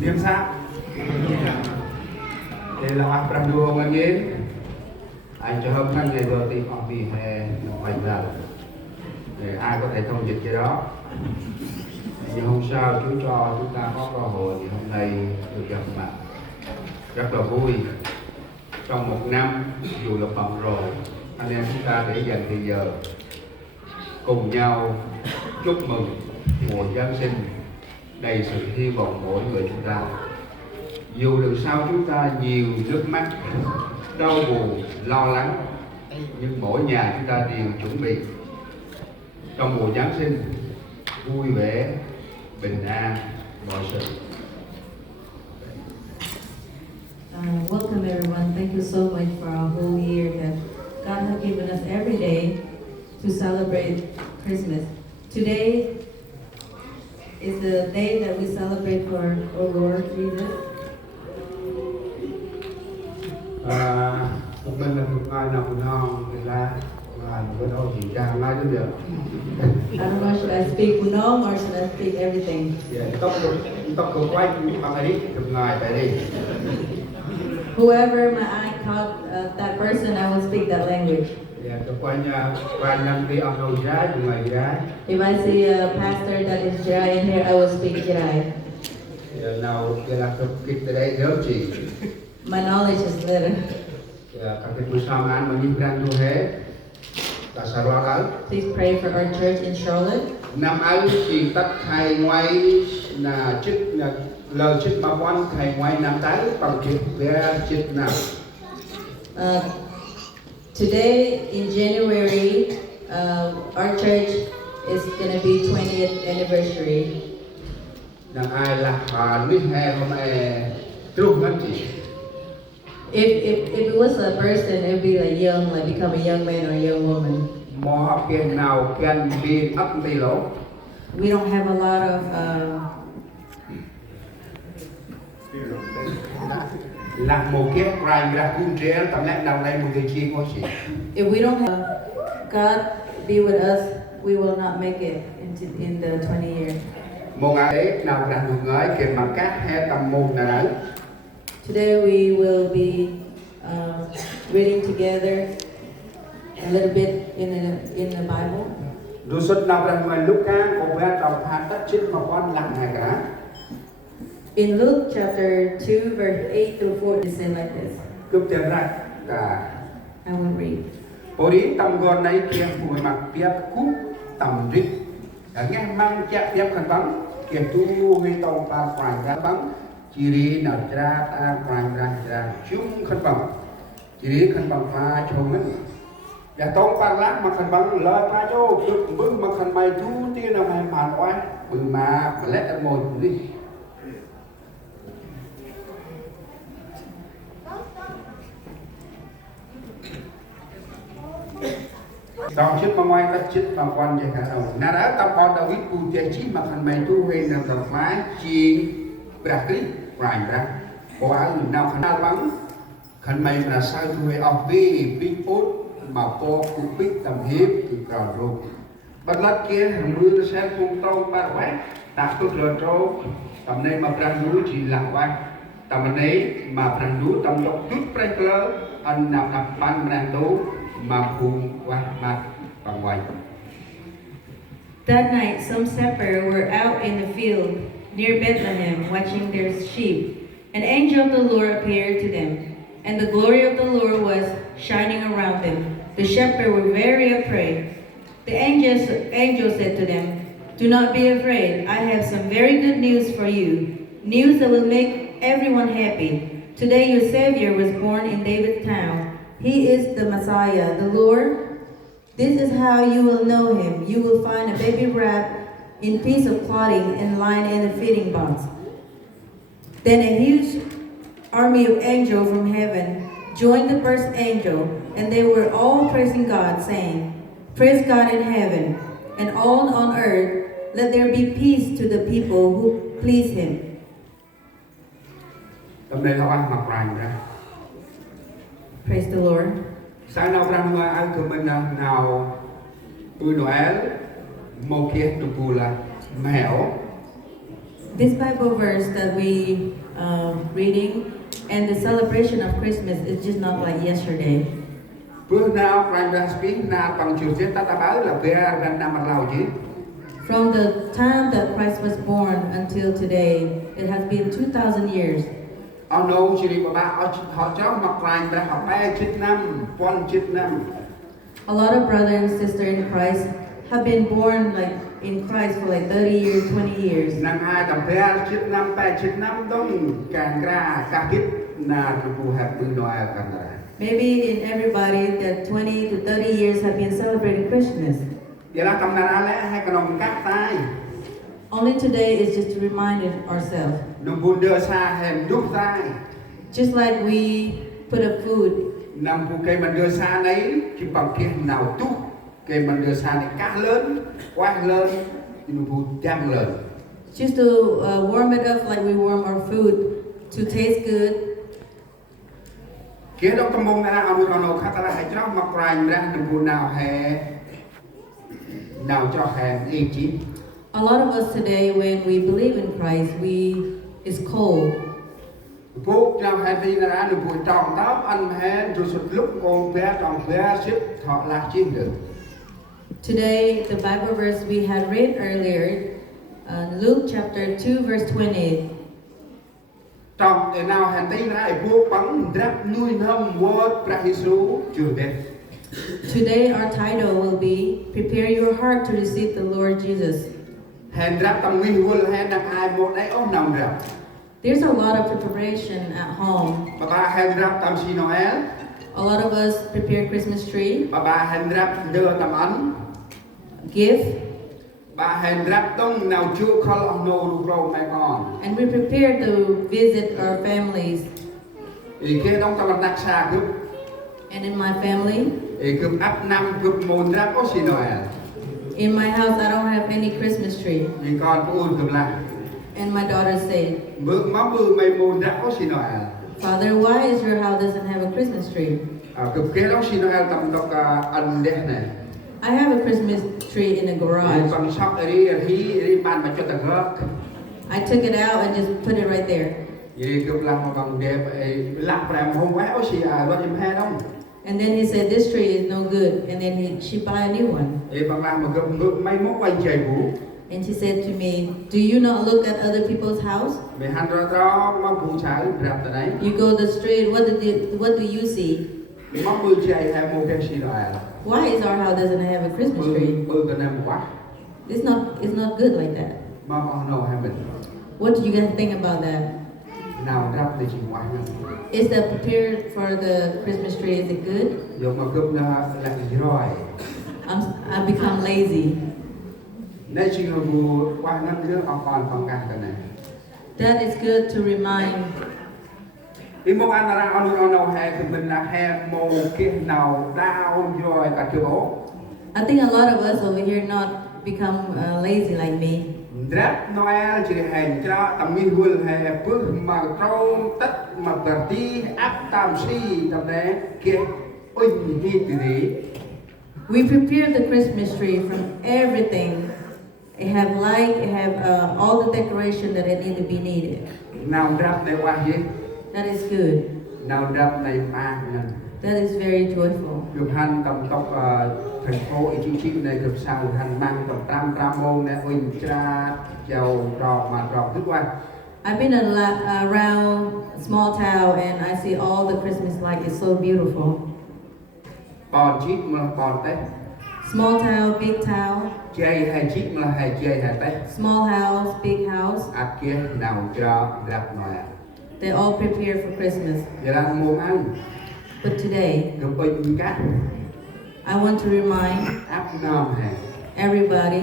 Niêm sát. Đây là áp răng đua ngang ghế. Anh cho hôm nay ngày đầu tiên học vì hè hoành vào. Để ai có thể thông dịch cái đó. Nhưng hôm sau Chúa cho chúng ta có cơ hội thì hôm nay được gặp mặt. Rất là vui. Trong một năm dù là bận rộn, anh em chúng ta để dành thời giờ cùng nhau chúc mừng mùa Giáng sinh đầy sự hy vọng mỗi người chúng ta. Dù đường sau chúng ta nhiều nước mắt, đau buồn, lo lắng, nhưng mỗi nhà chúng ta đều chuẩn bị trong mùa Giáng sinh vui vẻ, bình an, mọi sự. Welcome everyone. Thank you so much for our whole year that God has given us every day to celebrate Christmas. Today is the day that we celebrate for our Lord Jesus. Mình là một ngày nào cũng non, thì là ngày bữa đâu chỉ ra ngay đó được. I don't know, should I speak Punom or should I speak everything? Tóc cổ quay bằng ấy, được ngày tại đây. Whoever my eye caught that person, I will speak that language. Được quay năm đi ông đâu trái, được ngày trái. If I see a pastor that is Jirai in here, I will speak Jirai. Nào kia là thực kịch tại đây đỡ chỉ. My knowledge is little. Các cái buổi sáng ăn mà nhìn ra thu hết. Cả sao đó. Please pray for our church in Charlotte. Năm ấy chỉ tất thầy ngoài là chức là lời chức bà quan thầy ngoài năm tới bằng chức về chức nào. Today in January, our church is going to be 20th anniversary. Năm ai là hà lý hè hôm nay trung lắm chị. If it was a person, it would be like young, like become a young man or a young woman. Mò kiên nào kiên đi ấp tì lỗ. We don't have a lot of Là một kiếp rành ra cung trẻ tầm lẽ đầu này một người kia có gì. if we don't have God be with us, we will not make it in the 20 years. Một ngày đấy nào ra một người kìm bằng cát hay tầm môn nào đấy. Today we will be reading together a little bit in the Bible. Rồi xuất nào ra người lúc ca có vẻ trong hạt tất chức mà con làm này cả. In Luke chapter 2 verse 8 through 4 it says like this. Cướp tiền ra cả. I will read. Ôi đi tầm gòn này kia phùi mặt tiếp cúp tầm rít. Nghe mang chạy tiếp khẩn vắng. Kiệt tu gây tàu ba khoảnh ra vắng. Chỉ đi nào ra ta khoảnh ra chung khẩn vắng. Chỉ đi khẩn vắng pha chồng ấy. Và tông khoảnh lát mà khẩn vắng lời pha chô. Được bưng mà khẩn mày thu tiên nào mày màn oai. Bừ mà lét ở môi cũng đi. Đó chức mà ngoài các chức mà quan chạy cả đầu. Nà đã tập con David bù chạy chí mà khăn mày tu hên là tập phái chi bạc lý ràng ra. Có áo người nào khăn nào bắn khăn mày là sao tu hề học vi bích ốt mà po cụ bích tầm hiếp từ cào rô. Bắt lát kia hàng mưa nó sẽ cùng tông bạc quái. Tạc tốt lờ trô tầm này mà ràng đú chỉ lạc quái. Tầm này mà ràng đú tầm đọc chút prek lơ anh nạp nạp ban ràng đú. That night, some shepherds were out in the field near Bethlehem watching their sheep. An angel of the Lord appeared to them, and the glory of the Lord was shining around them. The shepherds were very afraid. The angel said to them, "Do not be afraid. I have some very good news for you, news that will make everyone happy. Today your Savior was born in David's town. He is the Messiah, the Lord. This is how you will know him. You will find a baby wrapped in piece of clothing and lying in a feeding box." Then a huge army of angels from heaven joined the first angel, and they were all praising God, saying, "Praise God in heaven, and all on earth, let there be peace to the people who please him." Tâm đây là ăn mặc ràng ra. Praise the Lord. Sáng nào rằng ai của mình nào tôi Noel một kia tụ bù là mèo This Bible verse that we reading and the celebration of Christmas is just not like yesterday. Bữa nào phải ra speak na bằng chữ chết ta báo là về gần năm lâu chứ. From the time that Christ was born until today, it has been 2,000 years. Ông nô chỉ đi qua ba họ cho mặc quanh ra họ bé chết năm, con chết năm. A lot of brothers and sisters in Christ have been born like in Christ for like 30 years, 20 years. Năm ai tầm bé chết năm, bé chết năm đông càng ra càng kít na tụ phù hợp bữa Noel càng ra. Maybe in everybody that 20 to 30 years have been celebrating Christmas. Vậy là tầm nào lẽ hay còn nồng cắt tay. Only today is just to remind ourselves. Nồng buồn đưa xa hèn đúc tay. Just like we put up food. Nằm phụ cây mình đưa xa đấy, chỉ bằng kia nào túc. Cây mình đưa xa này cá lớn, quay lên, thì mình phụ chăm lên. Just to warm it up like we warm our food to taste good. Kia đó tâm mong là ông còn nấu khát ta hãy cho mặc rành ra đừng phụ nào hè nào cho hèn y chí. A lot of us today, when we believe in Christ, it's cold. Phúc trong hai tin là đừng phụ trọng tóc ăn hèn rồi sụt lúc con bé trọng bé xếp thọ lạc chim được. Today, the Bible verse we had read earlier, Luke chapter 2, verse 20. Trong để nào hèn tin là phúc bắn rắp nuôi nâm word pra Giêsu chưa biết. Today, our title will be Prepare Your Heart to Receive the Lord Jesus. Hèn rắp tầm nguyên quân hèn đang ai một đấy ôm nằm rắp. There's a lot of preparation at home. Bà hèn rắp tầm xì Noel. A lot of us prepare Christmas tree, Bà hèn rắp đưa tầm ấn. gift, Bà hèn rắp tông nào chú khol ông nô lục rô mẹ con. and we prepare to visit our families. Ý kia đông tầm đặc xa cướp. And in my family, Ý cướp áp năm cướp môn rắp có xì Noel. in my house, I don't have any Christmas tree. Ý con có ôn cướp lại. And my daughter said, Bước má bư mày môn rắp có xì Noel. Father, why is your house doesn't have a Christmas tree? Cướp kia đó xì Noel tầm đọc ẩn đẹp này. I have a Christmas tree in the Ý garage. bằng sóc ở đi bàn mà cho tầng gớp. I took it out and just put it right there. Ý cướp làm mà bằng đẹp. Lạc ràng hôm quá có xì vẫn em hè đông. And then he said, this tree is no good. And then she buy a new one. Ý bằng làm mà cướp ngược may mốt quanh chạy vũ. And she said to me, do you not look at other people's house? Mày hành ra đó mà phụ trái rạp tại đấy. You go the street, what do you see? Má bư chạy hay một cái xì Noel. Why is our house doesn't have a Christmas tree? Bư cái này quá. It's not good like that. Mà con nấu hay mình. What do you guys think about that? Nào rap để chỉ ngoài hơn. Is that prepared for the Christmas tree? Is it good? Dù mà cướp là rồi. I become lazy. Nên chỉ là vụ qua năm trước ông còn phong cách cái này. That is good to remind. Ý mong anh là ông nào hè thì mình là hè mồ kia nào đau rồi cả chưa bố. I think a lot of us over here not become lazy like me. Rap Noel chỉ hành cho tầm nguyên hương hè bước mà trâu tất mà bật đi áp tam si tầm đấy kia ôi gì thì gì. We prepare the Christmas tree from everything. It have light, it have all the decoration that it need to be needed. Nào rap này qua gì? That is good. Nào rap này mà nhân. That is very joyful. Được hành tầm tộc thành phố ý chí này được sao hành mang còn trăm môn này ôi cha giàu trò mà trò thức qua. I've been around a small town and I see all the Christmas light is so beautiful. Bòn chít mà bòn tết. Small town, big town. Chơi hay chít mà hay chơi hay tết. Small house, big house. Áp kia nào cho rap Noel. They all prepare for Christmas. Vậy là môn ăn. But today, Được bình cát. I want to remind Áp nòm hè. everybody,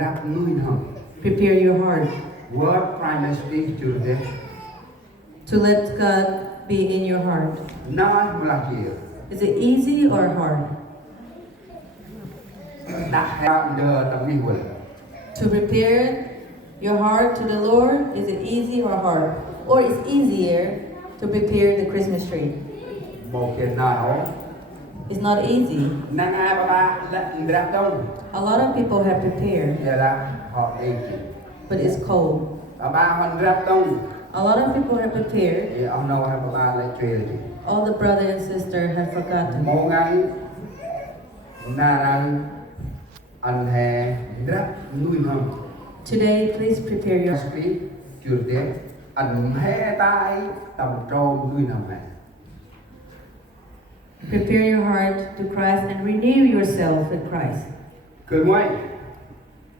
Rap nuôi nòm. prepare your heart Word primary speak to them. to let God be in your heart. Nói mà là gì? Is it easy or hard? Đặt hẹn đờ tầm đi quỷ. To prepare your heart to the Lord, is it easy or hard? Or it's easier to prepare the Christmas tree? Một cái nào It's not easy. năng ai ba lệnh rap đông. A lot of people have prepared, Vậy là họ đi. but it's cold. ba hòn rap tông A lot of people have prepared. thì ông đâu hay ba lại truyền All the brother and sister have forgotten. mô ngắn na rằng anh hè rap nuôi hầm Today, please prepare your speak chưa tiếng anh hè tai tầm trâu nuôi hầm này prepare your heart to Christ and renew yourself in Christ. cười ngoại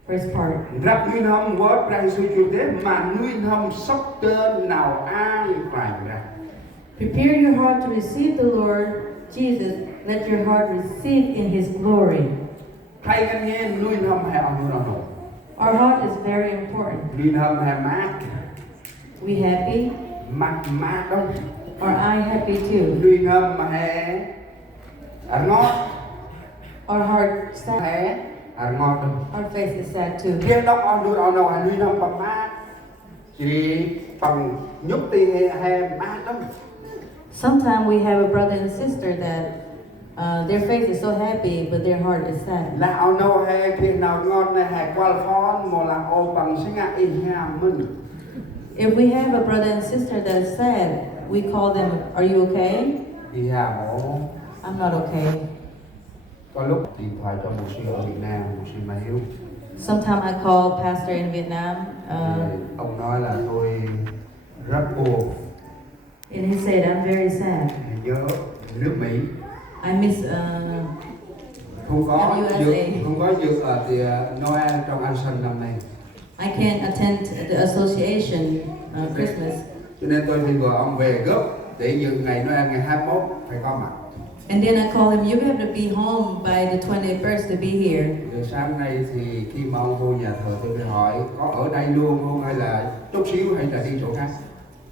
First part. rap nuôi hầm vớt ra suy chưa tiếng mà nuôi hầm sốc tên nào ai phải ra Prepare your heart to receive the Lord Jesus. Let your heart receive in His glory. thay cái nghe nuôi hầm hè ông nuôi nào nổ Our heart is very important. nuôi hầm hè mát We happy? mặt mát đâu Are I happy too? nuôi hầm mà hè ngót Our heart sad? hè ngót đâu Our face is sad too. kia đâu on nuôi nào hay nuôi hầm bằng mát chỉ bằng nhúc thì hè mát đâu Sometimes we have a brother and sister that their face is so happy, but their heart is sad. là ông nào hè kia nào ngon này hè qua phón một là ô bằng sinh ngại in nhà mình If we have a brother and sister that's sad, we call them, "Are you okay?" đi hà bố I'm not okay. có lúc điện thoại cho một sư ở Việt Nam một sư mà hiếu Sometimes I call pastor in Vietnam, ông nói là tôi rất buồn and he said, "I'm very sad. nhớ nước Mỹ I miss không có USA. dược ở thì Noel trong An Sân năm nay I can't attend the association Christmas." cho nên tôi thì gọi ông về gấp để dự ngày Noel ngày 21 phải có mặt. And then I call him, "You have to be home by the 21st to be here." Rồi sáng nay thì khi mà ông vô nhà thờ tôi mới hỏi có ở đây luôn không hay là chút xíu hay là đi chỗ khác.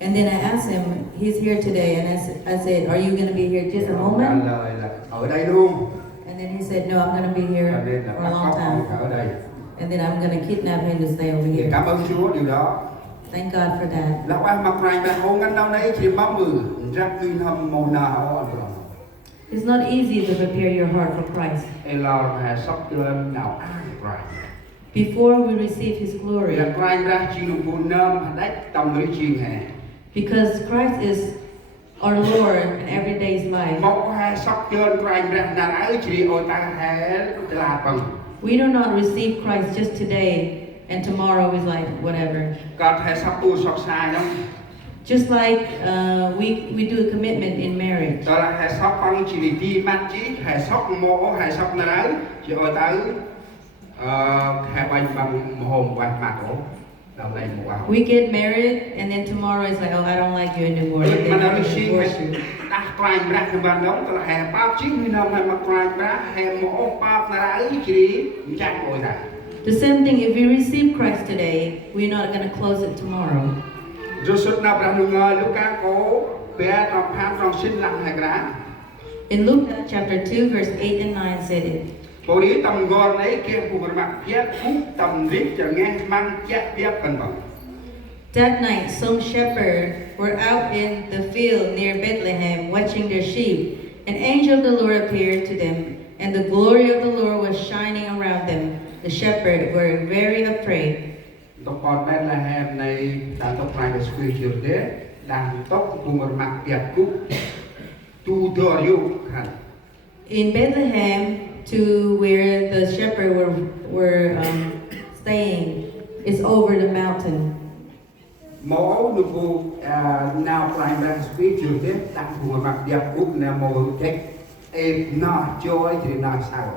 And then I asked him, "He's here today," and I said, "Are you going to be here just a Ông trả moment?" lời là ở đây luôn. And then he said, "No, I'm going to be Cho here nên là for a bắt long cóc ông time." ở đây. And then I'm going to kidnap him to stay over Thì here. cảm ơn Chúa điều đó. Thank God for that. Là ai mặc rành là hôn ngăn đâu đấy chỉ bám mừ rap tuyên hầm màu nào anh rồi. It's not easy to prepare your heart for Christ. Elor hà sắp lên nào ai rành. Before we receive His glory. Là rành ra chỉ lục buồn nơm đách tâm lưới chiên hè. Because Christ is our Lord in every day's life. Một hà sắp lên rành ra là ai chỉ ôi ta hè là bằng. We do not receive Christ just today and tomorrow is like whatever. Còn hà sắp tu sọc sai đâu. Just like we do a commitment in marriage. Đó là hà sắp bằng chỉ để đi mắt chí hà sắp mô hà sắp là ấy chỉ ôi tới hà bánh bằng hồn quạt mặt ổ. Đầu này một quả. We get married and then tomorrow is like, "Oh, I don't like you anymore." And Mà then nó we đi xin divorce you. đặt quanh ra thì bạn đó là hè bao chí như nào mà quanh ra hè mổ bao là ấy chỉ chẳng ngồi ra. The same thing, if we receive Christ today, we're not going to close it tomorrow. Rồi suốt nào ra nung lúc cá cố bé trong ham trong sinh lặng hay ra. In Luke chapter 2, verse 8 and 9 said it. Bộ đi tầm gòn ấy kia phụ mặt viết phút tầm rít cho nghe mang chết viết cân bằng. That night, some shepherds were out in the field near Bethlehem watching their sheep. An angel of the Lord appeared to them, and the glory of the Lord was shining around them. The shepherds were very afraid. Tộc con Bethlehem này đang tộc này được suy chiều thế đang tộc phụ mặt viết cúc tu thừa yêu hẳn. In Bethlehem, to where the shepherds were staying, is over the mountain. Mẫu được phụ nào phải đang suy chiều thế đang phụ mặt viết cúc là mẫu cách em nó cho ấy thì nó sao.